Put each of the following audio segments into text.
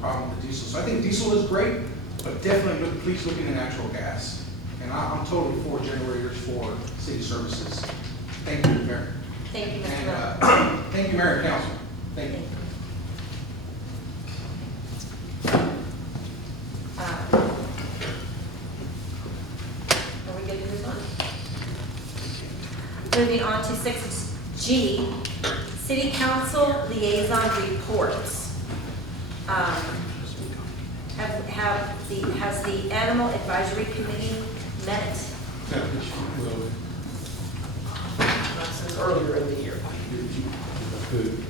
problem with diesel. So I think diesel is great, but definitely please look into natural gas. And I'm totally for generators for city services. Thank you, Mayor. Thank you, Mr. And Miller. thank you, Mayor and Council. Thank you. Are we good to move on? Moving on to 6G, City Council Liaison Reports. Has the Animal Advisory Committee met? Since earlier in the year.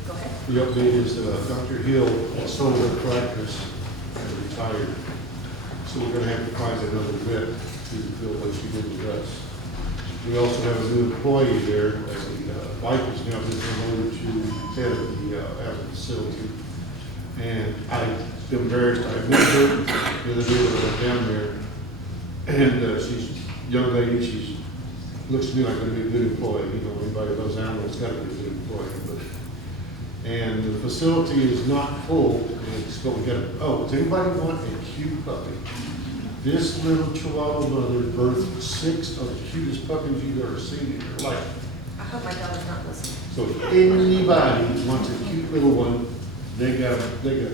Go ahead. The update is Dr. Hill sold her practice and retired. So we're gonna have to find another vet to fill what she did with us. We also have a new employee there, as the wife has now been promoted to head of the animal facility. And I'm embarrassed, I met her the other day when I went down there. And she's a young lady, she looks to me like going to be a good employee. You know, anybody that loves animals got to be a good employee. And the facility is not full, and it's going to get, does anybody want a cute puppy? This little Chihuahua mother birthed 6 of the cutest puppies you've ever seen in your life. I hope my dog is not listening. So if anybody wants a cute little one, they got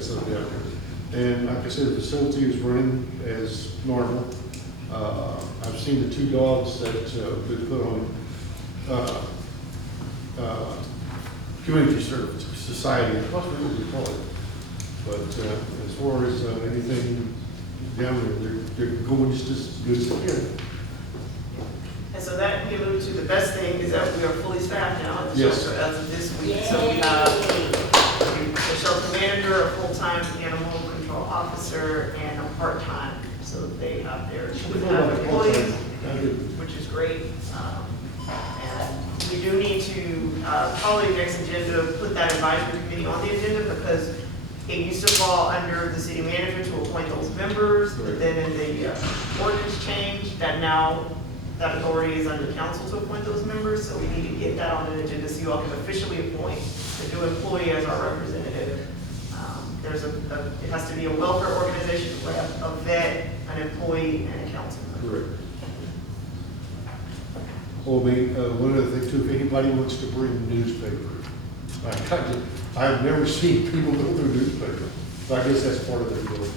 something out there. And like I said, the facility is running as normal. I've seen the 2 dogs that been put on community service society. I don't know what we call it. But as far as anything down there, they're going just as good as they can. And so that we alluded to, the best thing is that we are fully staffed now at the Yes. shelter as of this week. Yay. So we have a shelter manager, a full-time animal control officer, and a part-time. So they have their employees, which is great. And we do need to, probably next agenda, put that advisory committee on the agenda because it used to fall under the city manager to appoint those members. But then in the ordinance change, that now that authority is under council to appoint those members. So we need to get that on an agenda so you all can officially appoint the new employee as our representative. It has to be a welfare organization, a vet, an employee, and a council member. Correct. One other thing too, if anybody wants to bring a newspaper, I've never seen people go through a newspaper. So I guess that's part of the deal.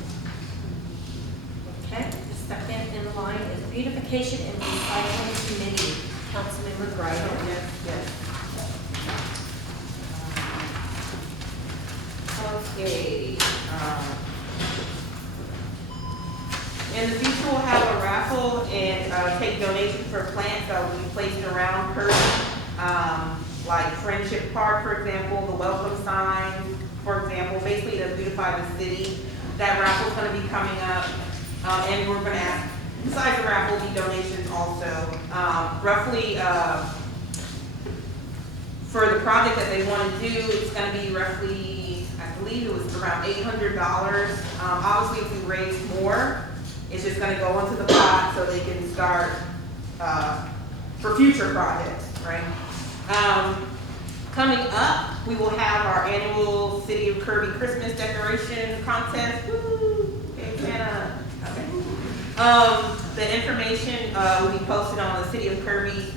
Okay, the second in line is Beautification and Recycling Committee. Councilmember Greider. Yes. Okay. In the future, we'll have a raffle and take donations for plants that will be placed around Kirby. Like Friendship Park, for example, the welcome sign, for example, basically to beautify the city. That raffle is going to be coming up. And we're going to ask, besides the raffle, will be donations also. Roughly, for the project that they want to do, it's going to be roughly, I believe it was around $800. Obviously, if we raise more, it's just going to go into the pot so they can start for future projects, right? Coming up, we will have our annual City of Kirby Christmas decoration contest. Woo! Okay, Santa. Okay. The information will be posted on the City of Kirby's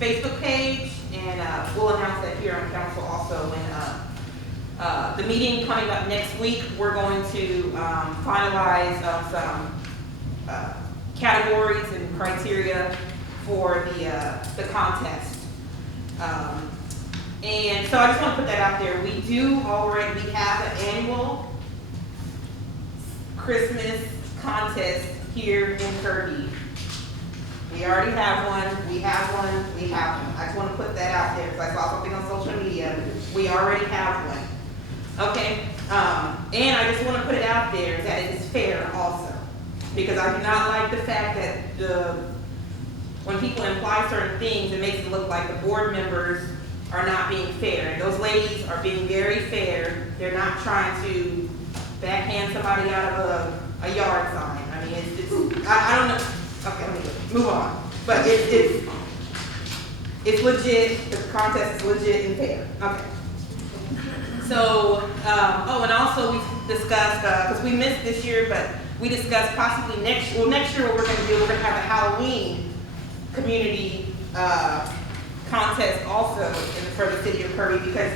Facebook page, and we'll announce that here on council also when the meeting coming up next week. We're going to finalize some categories and criteria for the contest. And so I just want to put that out there. We have an annual Christmas contest here in Kirby. We already have one. We have one. I just want to put that out there because I saw something on social media. We already have one. Okay. And I just want to put it out there that it is fair also. Because I do not like the fact that when people imply certain things, it makes it look like the board members are not being fair. And those ladies are being very fair. They're not trying to backhand somebody out of a yard sign. I mean, I don't know. Okay, let me move on. But it's legit. The contest is legit and fair. Okay. So, oh, and also we discussed, because we missed this year, but we discussed possibly next year what we're gonna do, we're gonna have a Halloween community, contest also for the city of Kirby, because,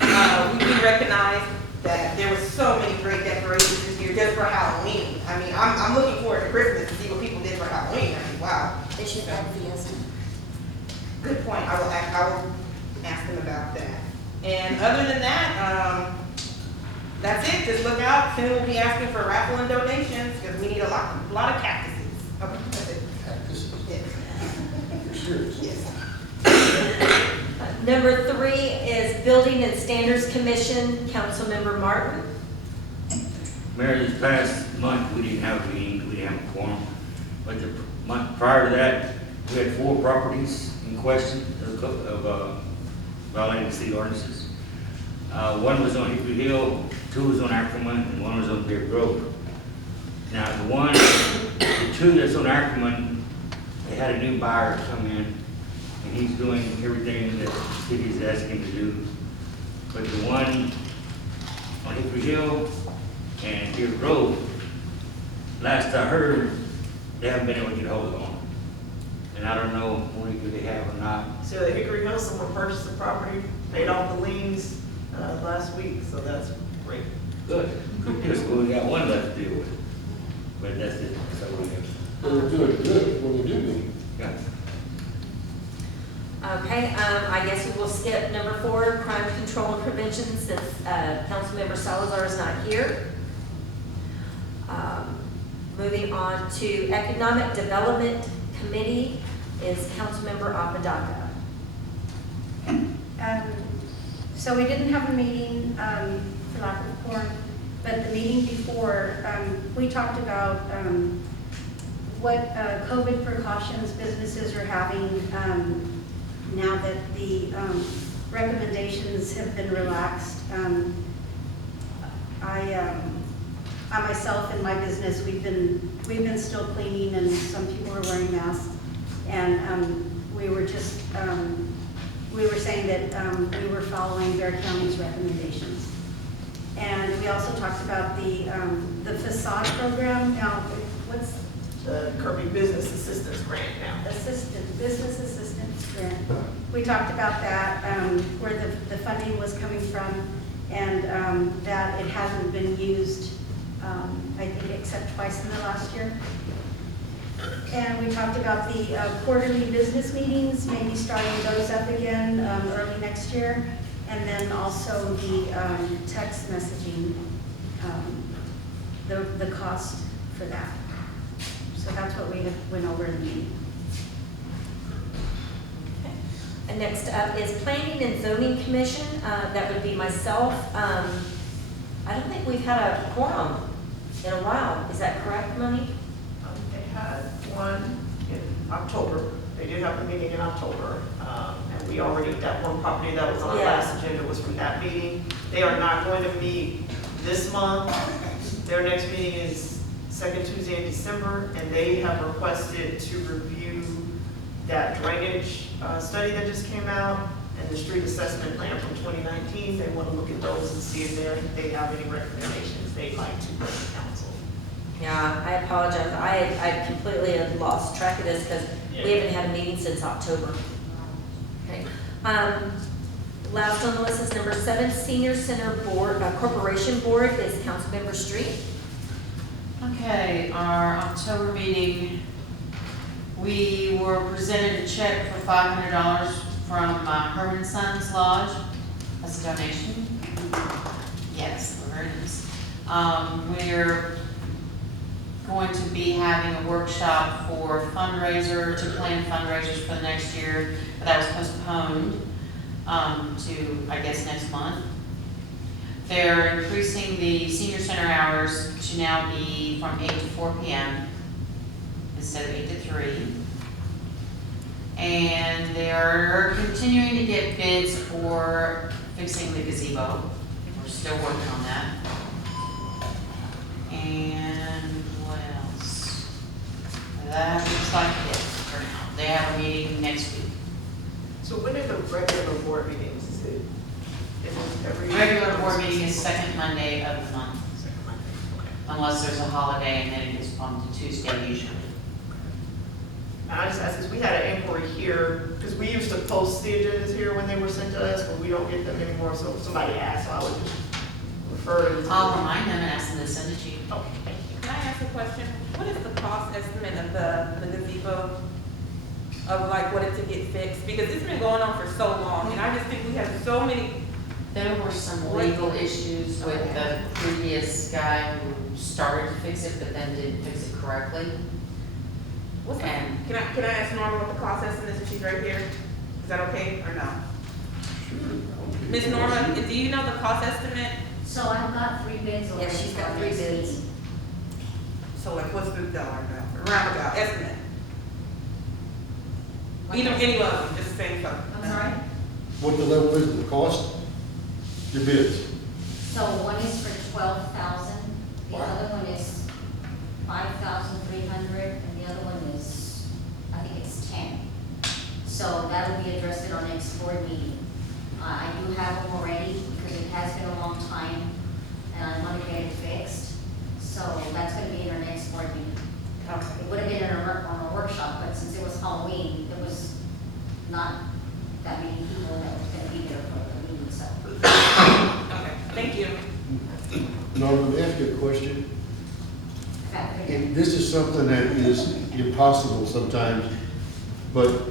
we recognized that there were so many great decorations this year just for Halloween. I mean, I'm looking forward to Christmas to see what people did for Halloween. I mean, wow. They should have Fiesta. Good point. I will ask them about that. And other than that, that's it. Just look out. Soon we'll be asking for raffle and donations because we need a lot of cactuses. Okay, that's it. Cactus. Yes. You're serious? Yes. Number 3 is Building and Standards Commission, Councilmember Martin. Mayor, this past month, we didn't have a meeting, we didn't have a quorum. But the month prior to that, we had 4 properties in question of violating city ordinances. One was on Hickory Hill, 2 was on Ackerman, and 1 was on Bear Grove. Now, the 2 that's on Ackerman, they had a new buyer come in, and he's doing everything that the city is asking him to do. But the one on Hickory Hill and Bear Grove, last I heard, they haven't been able to get a hold of them. And I don't know if they have or not. So at Hickory Hill, someone purchased the property, paid off the liens, last week, so that's great. Good. Because we got one left to deal with. But that's it, that's all we have. They're doing good when they do meet. Yeah. Okay, I guess we will skip number 4, Crime Control and Prevention, since Councilmember Salazar is not here. Moving on to Economic Development Committee is Councilmember Apodaca. So we didn't have a meeting, for lack of a quorum, but the meeting before, we talked about what COVID precautions businesses are having now that the recommendations have been relaxed. I myself and my business, we've been still cleaning, and some people are wearing masks, and we were just we were saying that we were following Bear County's recommendations. And we also talked about the facade program. Now, what's The Kirby Business Assistance Grant now. business assistance grant? We talked about that, where the funding was coming from, and that it hasn't been used, I think, except twice in the last year. And we talked about the quarterly business meetings, maybe starting those up again early next year. And then also the text messaging, the cost for that. So that's what we went over in the meeting. And next up is Planning and Zoning Commission. That would be myself. I don't think we've had a quorum in a while. Is that correct, Monique? They had one in October. They did have a meeting in October. And we already, that one property that was on our last agenda was from that meeting. They are not going to meet this month. Their next meeting is second Tuesday in December, and they have requested to review that drainage study that just came out and the street assessment plan from 2019. They want to look at those and see if they have any recommendations they'd like to bring to council. Yeah, I apologize. I completely had lost track of this because we haven't had a meeting since October. Okay. Last on the list is number 7, Senior Center Board, Corporation Board is Councilmember Street. Okay, our October meeting, we were presented a check for $500 from Herman Sons Lodge. That's a donation. Yes, we're very nice. We're going to be having a workshop for fundraiser, to plan fundraisers for the next year, but that was postponed to, I guess, next month. They're increasing the senior center hours to now be from 8 to 4 p.m. instead of 8 to 3. And they are continuing to get bids for fixing the gazebo. We're still working on that. And what else? That looks like it for now. They have a meeting next week. So when are the regular board meetings? Is it every. Regular board meeting is second Monday of the month, Second Monday, okay. unless there's a holiday and then it gets bumped to Tuesday usually. And I just asked this, we had an inquiry here, because we used to post the agendas here when they were sent to us, but we don't get them anymore, so if somebody asked, so I would just refer them to. I'll remind them and ask them to send it to you. Okay, thank you. Can I ask a question? What is the cost estimate of the gazebo? Of like what it to get fixed? Because it's been going on for so long, and I just think we have so many. There were some legal issues with the previous guy who started to fix it, but then didn't fix it correctly. What's that? And Can I ask Norma what the cost estimate is if she's right here? Is that okay or no? Ms. Norma, do you know the cost estimate? So I've got 3 bids already. Yeah, she's got for 3 this bids. meeting. So like, what's the dollar amount, roundabout estimate? Either, any of them, just the same stuff. I'm sorry? What the level is, the cost, your bids. So one is for 12,000, the Wow. other one is 5,300, and the other one is, I think it's 10. So that'll be addressed at our next board meeting. I do have them already because it has been a long time and I want to get it fixed. So that's going to be in our next board meeting. It would have been on a workshop, but since it was Halloween, there was not that many people that was going to be there for the meeting, so. Okay, thank you. Norman, let me ask you a question. Okay. And this is something that is impossible sometimes, but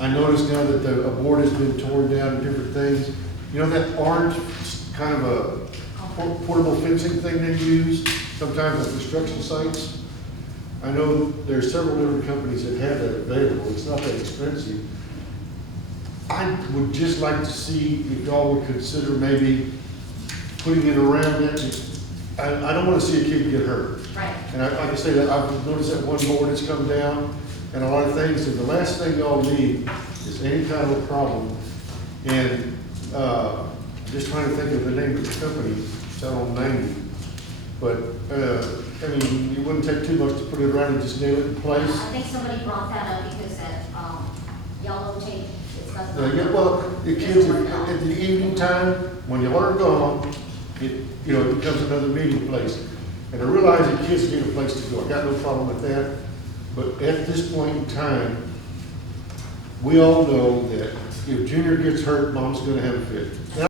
I notice now that a board has been torn down and different things. You know that orange kind of a portable fencing thing they use sometimes on construction sites? I know there's several different companies that have that available. It's not that expensive. I would just like to see if y'all would consider maybe putting it around it. I don't want to see a kid get hurt. Right. And like I say, that I've noticed that one board has come down and a lot of things, and the last thing y'all need is any kind of a problem. And, just trying to think of the name of the company, it's out on 90. But, I mean, it wouldn't take too much to put it around and just nail it in place. I think somebody brought that up because that, yellow tape, it's not. Yeah, well, the kids, at the evening time, when y'all are gone, it becomes another meeting place. And I realize that kids need a place to go. I got no problem with that. But at this point in time, we all know that if Junior gets hurt, Mom's gonna have a fit.